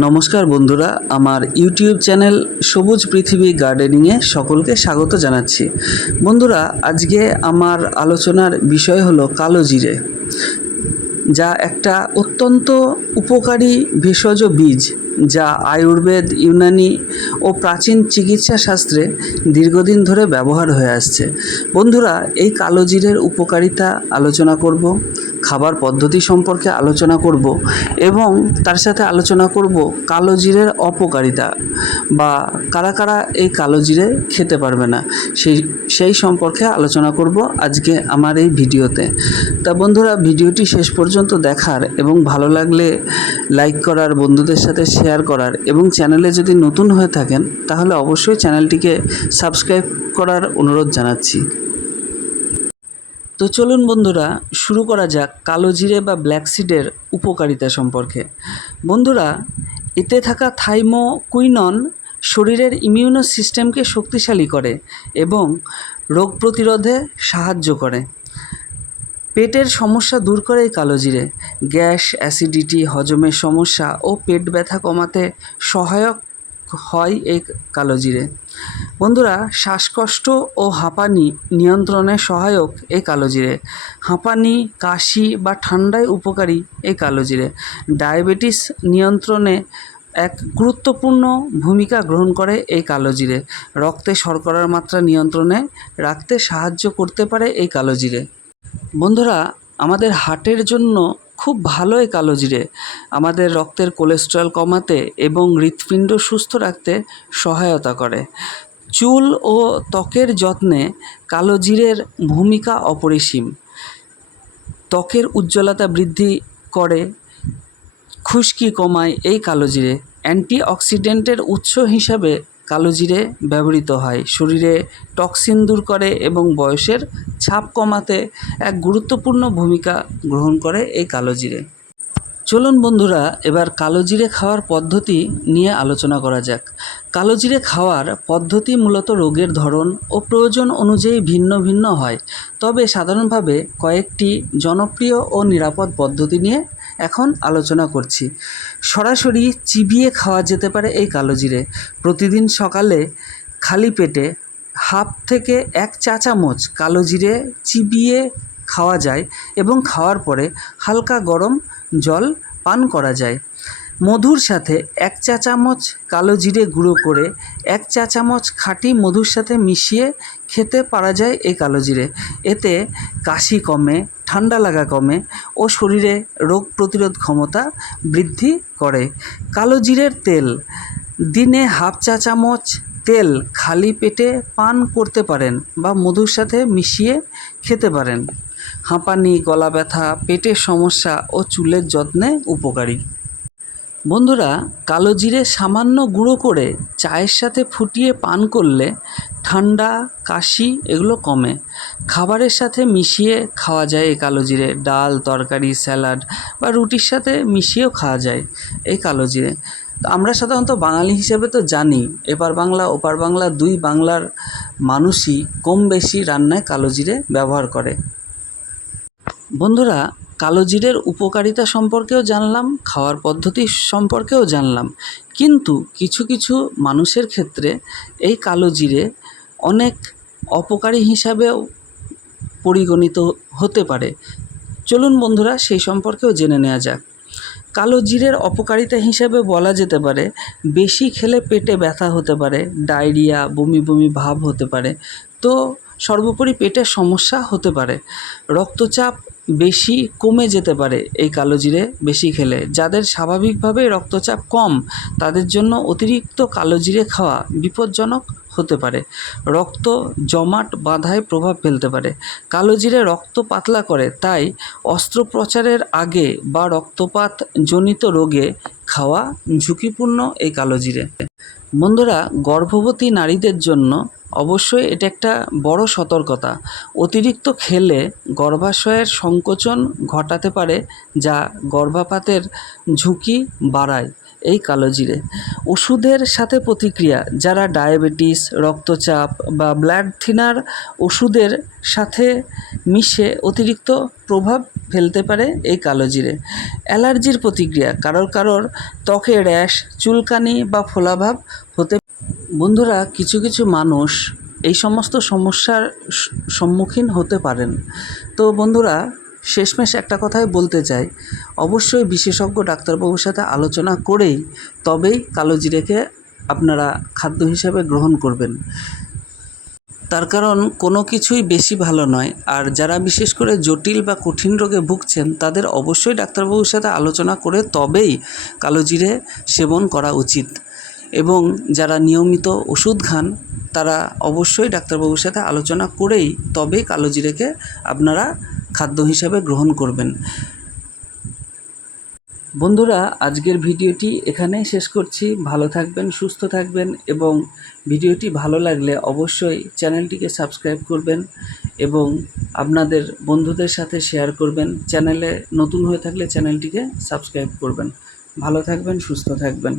নমস্কার বন্ধুরা, আমার ইউটিউব চ্যানেল সবুজ পৃথিবী গার্ডেনিংয়ে সকলকে স্বাগত জানাচ্ছি। বন্ধুরা, আজকে আমার আলোচনার বিষয় হলো কালো জিরে, যা একটা অত্যন্ত উপকারী ভেষজ বীজ, যা আয়ুর্বেদ, ইউনানি ও প্রাচীন চিকিৎসা শাস্ত্রে দীর্ঘদিন ধরে ব্যবহার হয়ে আসছে। বন্ধুরা, এই কালো জিরের উপকারিতা আলোচনা করব, খাবার পদ্ধতি সম্পর্কে আলোচনা করব এবং তার সাথে আলোচনা করব কালো জিরের অপকারিতা, বা কারা কারা এই কালো জিরে খেতে পারবে না সেই সম্পর্কে আলোচনা করব আজকে আমার এই ভিডিওতে। তা বন্ধুরা, ভিডিওটি শেষ পর্যন্ত দেখার এবং ভালো লাগলে লাইক করার, বন্ধুদের সাথে শেয়ার করার এবং চ্যানেলে যদি নতুন হয়ে থাকেন তাহলে অবশ্যই চ্যানেলটিকে সাবস্ক্রাইব করার অনুরোধ জানাচ্ছি। তো চলুন বন্ধুরা, শুরু করা যাক কালো জিরে বা ব্ল্যাক সিডের উপকারিতা সম্পর্কে। বন্ধুরা, এতে থাকা থাইমোকুইনন শরীরের ইমিউনো সিস্টেমকে শক্তিশালী করে এবং রোগ প্রতিরোধে সাহায্য করে। পেটের সমস্যা দূর করে এই কালো জিরে। গ্যাস, অ্যাসিডিটি, হজমের সমস্যা ও পেট ব্যথা কমাতে সহায়ক হয় এই কালো জিরে। বন্ধুরা, শ্বাসকষ্ট ও হাঁপানি নিয়ন্ত্রণে সহায়ক এই কালো জিরে। হাঁপানি, কাশি বা ঠান্ডায় উপকারী এই কালো জিরে। ডায়াবেটিস নিয়ন্ত্রণে এক গুরুত্বপূর্ণ ভূমিকা গ্রহণ করে এই কালো জিরে। রক্তে শর্করার মাত্রা নিয়ন্ত্রণে রাখতে সাহায্য করতে পারে এই কালো জিরে। বন্ধুরা, আমাদের হার্টের জন্য খুব ভালো এই কালো জিরে। আমাদের রক্তের কোলেস্টেরল কমাতে এবং হৃৎপিণ্ড সুস্থ রাখতে সহায়তা করে। চুল ও ত্বকের যত্নে কালো জিরের ভূমিকা অপরিসীম। ত্বকের উজ্জ্বলতা বৃদ্ধি করে, খুশকি কমায় এই কালো জিরে। অ্যান্টিঅক্সিডেন্টের উৎস হিসাবে কালো জিরে ব্যবহৃত হয়। শরীরে টক্সিন দূর করে এবং বয়সের ছাপ কমাতে এক গুরুত্বপূর্ণ ভূমিকা গ্রহণ করে এই কালো জিরে। চলুন বন্ধুরা, এবার কালো জিরে খাওয়ার পদ্ধতি নিয়ে আলোচনা করা যাক। কালো জিরে খাওয়ার পদ্ধতি মূলত রোগের ধরন ও প্রয়োজন অনুযায়ী ভিন্ন ভিন্ন হয়, তবে সাধারণভাবে কয়েকটি জনপ্রিয় ও নিরাপদ পদ্ধতি নিয়ে এখন আলোচনা করছি। সরাসরি চিবিয়ে খাওয়া যেতে পারে এই কালো জিরে। প্রতিদিন সকালে খালি পেটে হাফ থেকে 1 চা চামচ কালো জিরে চিবিয়ে খাওয়া যায় এবং খাওয়ার পরে হালকা গরম জল পান করা যায়। মধুর সাথে 1 চা চামচ কালো জিরে গুঁড়ো করে 1 চা চামচ খাঁটি মধুর সাথে মিশিয়ে খেতে পারা যায় এই কালো জিরে। এতে কাশি কমে, ঠান্ডা লাগা কমে ও শরীরে রোগ প্রতিরোধ ক্ষমতা বৃদ্ধি করে। কালো জিরের তেল দিনে হাফ চা চামচ তেল খালি পেটে পান করতে পারেন বা মধুর সাথে মিশিয়ে খেতে পারেন। হাঁপানি, গলা ব্যথা, পেটের সমস্যা ও চুলের যত্নে উপকারী। বন্ধুরা, কালো জিরে সামান্য গুঁড়ো করে চায়ের সাথে ফুটিয়ে পান করলে ঠান্ডা, কাশি এগুলো কমে। খাবারের সাথে মিশিয়ে খাওয়া যায় এই কালো জিরে। ডাল, তরকারি, স্যালাড বা রুটির সাথে মিশিয়েও খাওয়া যায় এই কালো জিরে। আমরা সাধারণত বাঙালি হিসেবে তো জানি, এপার বাংলা ওপার বাংলা দুই বাংলার মানুষই কম বেশি রান্নায় কালো জিরে ব্যবহার করে। বন্ধুরা, কালো জিরের উপকারিতা সম্পর্কেও জানলাম, খাওয়ার পদ্ধতি সম্পর্কেও জানলাম, কিন্তু কিছু কিছু মানুষের ক্ষেত্রে এই কালো জিরে অনেক অপকারী হিসাবেও পরিগণিত হতে পারে। চলুন বন্ধুরা, সেই সম্পর্কেও জেনে নেওয়া যাক। কালো জিরের অপকারিতা হিসাবে বলা যেতে পারে, বেশি খেলে পেটে ব্যথা হতে পারে, ডায়রিয়া, বমি বমি ভাব হতে পারে, তো সর্বোপরি পেটের সমস্যা হতে পারে। রক্তচাপ বেশি কমে যেতে পারে এই কালো জিরে বেশি খেলে। যাদের স্বাভাবিকভাবে রক্তচাপ কম তাদের জন্য অতিরিক্ত কালো জিরে খাওয়া বিপজ্জনক হতে পারে। রক্ত জমাট বাঁধায় প্রভাব ফেলতে পারে। কালো জিরে রক্ত পাতলা করে, তাই অস্ত্রোপচারের আগে বা রক্তপাত জনিত রোগে খাওয়া ঝুঁকিপূর্ণ এই কালো জিরে। বন্ধুরা, গর্ভবতী নারীদের জন্য অবশ্যই এটা একটা বড় সতর্কতা। অতিরিক্ত খেলে গর্ভাশয়ের সংকোচন ঘটাতে পারে, যা গর্ভপাতের ঝুঁকি বাড়ায় এই কালো জিরে। ওষুধের সাথে প্রতিক্রিয়া, যারা ডায়াবেটিস, রক্তচাপ বা ব্লাড থিনার ওষুধের সাথে মিশে অতিরিক্ত প্রভাব ফেলতে পারে এই কালোজিরে। অ্যালার্জির প্রতিক্রিয়া, কারোর ত্বকে র্যাশ, চুলকানি বা ফোলাভাব হতে। বন্ধুরা, কিছু কিছু মানুষ এই সমস্ত সমস্যার সম্মুখীন হতে পারেন। তো বন্ধুরা, শেষমেশ একটা কথাই বলতে চাই, অবশ্যই বিশেষজ্ঞ ডাক্তারবাবুর সাথে আলোচনা করেই তবেই কালোজিরেকে আপনারা খাদ্য হিসেবে গ্রহণ করবেন। তার কারণ কোনো কিছুই বেশি ভালো নয়। আর যারা বিশেষ করে জটিল বা কঠিন রোগে ভুগছেন তাদের অবশ্যই ডাক্তারবাবুর সাথে আলোচনা করে তবেই কালোজিরে সেবন করা উচিত। এবং যারা নিয়মিত ওষুধ খান তারা অবশ্যই ডাক্তারবাবুর সাথে আলোচনা করেই তবেই কালোজিরেকে আপনারা খাদ্য হিসাবে গ্রহণ করবেন। বন্ধুরা, আজকের ভিডিওটি এখানেই শেষ করছি। ভালো থাকবেন, সুস্থ থাকবেন এবং ভিডিওটি ভালো লাগলে অবশ্যই চ্যানেলটিকে সাবস্ক্রাইব করবেন এবং আপনাদের বন্ধুদের সাথে শেয়ার করবেন। চ্যানেলে নতুন হয়ে থাকলে চ্যানেলটিকে সাবস্ক্রাইব করবেন। ভালো থাকবেন, সুস্থ থাকবেন।